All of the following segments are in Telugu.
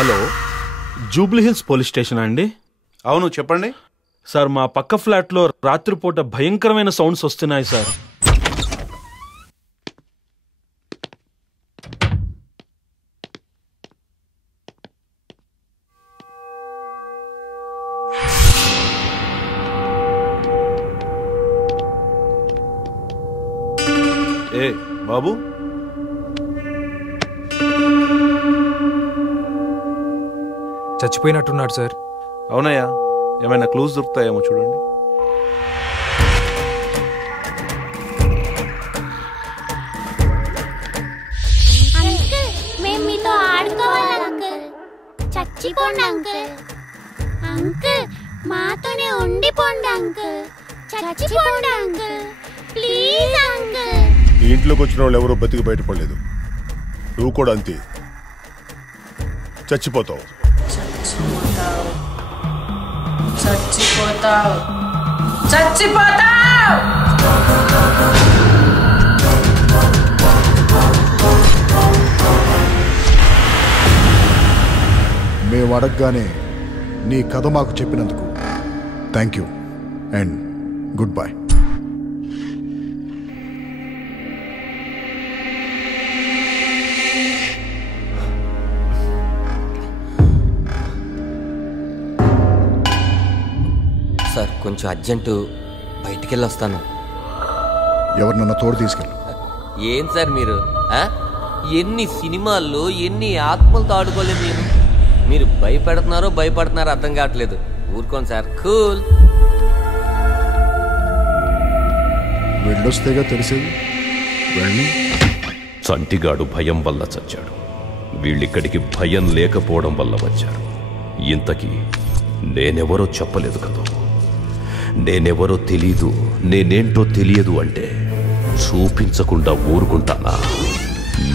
Hello, Jubilee hills police station అండి? అవును, చెప్పండి సార్. మా పక్క ఫ్లాట్లో రాత్రిపూట భయంకరమైన సౌండ్స్ వస్తున్నాయి సార్. ఏ బాబు, చచ్చిపోయినట్టున్నాడు సార్. అవునయ్యా, ఏమైనా క్లూస్ దొరుకుతాయేమో చూడండి. అంకుల్, మేము మీతో ఆడుకోవాలి అంకుల్. చచ్చిపోండి అంకుల్. అంకుల్, మాతోనే ఉండిపోండి అంకుల్. చచ్చిపోండి అంకుల్, ప్లీజ్ అంకుల్. ఈ ఇంట్లోకి వచ్చిన వాళ్ళు ఎవరో బతికి బయటపడలేదు. నువ్వు కూడా అంతే, చచ్చిపోతావు. చచ్చిపోతావు, చచ్చిపోతావు. మేము అడగగానే నీ కథ మాకు చెప్పినందుకు thank you and good bye. Sir, కొంచెం అర్జెంటు, బయటికి వెళ్ళి వస్తాను. ఎవరినన్నా తోడు తీసుకెళ్ళు. ఏం సార్ మీరు? ఎన్ని సినిమాల్లో ఎన్ని ఆత్మలతో ఆడుకోలేదు నేను. మీరు భయపడుతున్నారో అర్థం కావట్లేదు. ఊరుకోండి సార్, కూల్. వెళ్ళొస్తేగా తెలిసేది. వెళ్ళి. చంటిగాడు భయం వల్ల చచ్చాడు, వీళ్ళిక్కడికి భయం లేకపోవడం వల్ల వచ్చారు. ఇంతకీ నేనెవరో చెప్పలేదు కదా. నేనెవరో తెలీదు, నేనేంటో తెలియదు అంటే చూపించకుండా ఊరుకుంటానా?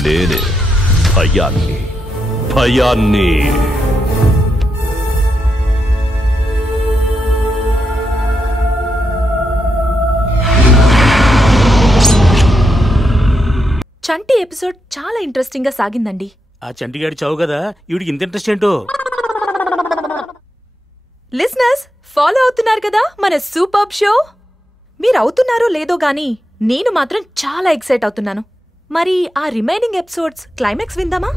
నేనే భయాన్ని. చంటి ఎపిసోడ్ చాలా ఇంట్రెస్టింగ్ గా సాగిందండి. ఆ చంటిగాడి చావు కదా ఈవిడికి ఇంత ఇంట్రెస్ట్ ఏంటో. లిసనర్స్, ఫాలో అవుతున్నారు కదా మన సూపర్బ్ షో? మీరు అవుతున్నారో లేదో గానీ నేను మాత్రం చాలా ఎక్సైట్ అవుతున్నాను. మరి ఆ రిమైనింగ్ ఎపిసోడ్స్ క్లైమాక్స్ విందామా?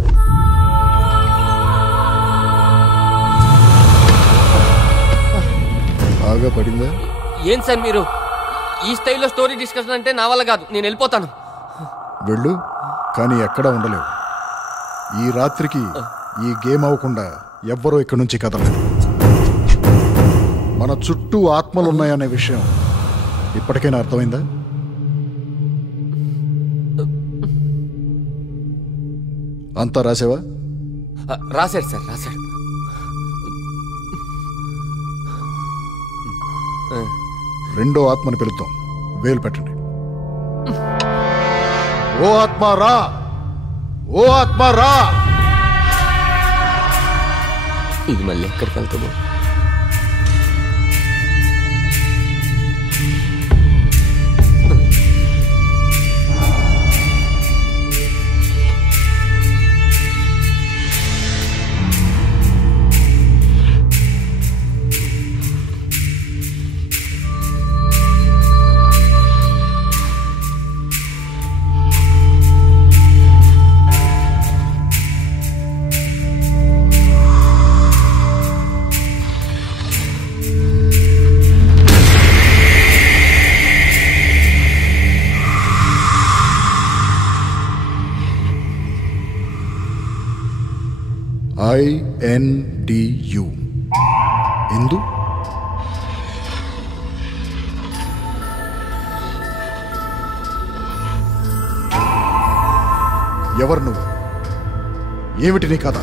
బాగా పడిందా? ఏం సార్ మీరు ఈ స్టైల్లో స్టోరీ డిస్కషన్ అంటే నా వల్ల కాదు, నేను వెళ్ళిపోతాను. వెళ్ళు, కానీ ఎక్కడా ఉండలేవు. ఈ రాత్రికి ఈ గేమ్ అవ్వకుండా ఎవ్వరూ ఇక్కడి నుంచి కదలలేదు. మన చుట్టూ ఆత్మలున్నాయనే విషయం ఇప్పటికైనా అర్థమైందా? అంతా రాసావా? రాశాడు సార్, రాశాడు. రెండో ఆత్మని పిలుద్దాం. వేలు పెట్టండి. ఓ ఆత్మ రా, ఓ ఆత్మ రా. ఇది మళ్ళీ ఎక్కడికి వెళ్తాము? INDU. ఇందు. ఎవరు నువ్వు? ఏమిటి నీ కథ?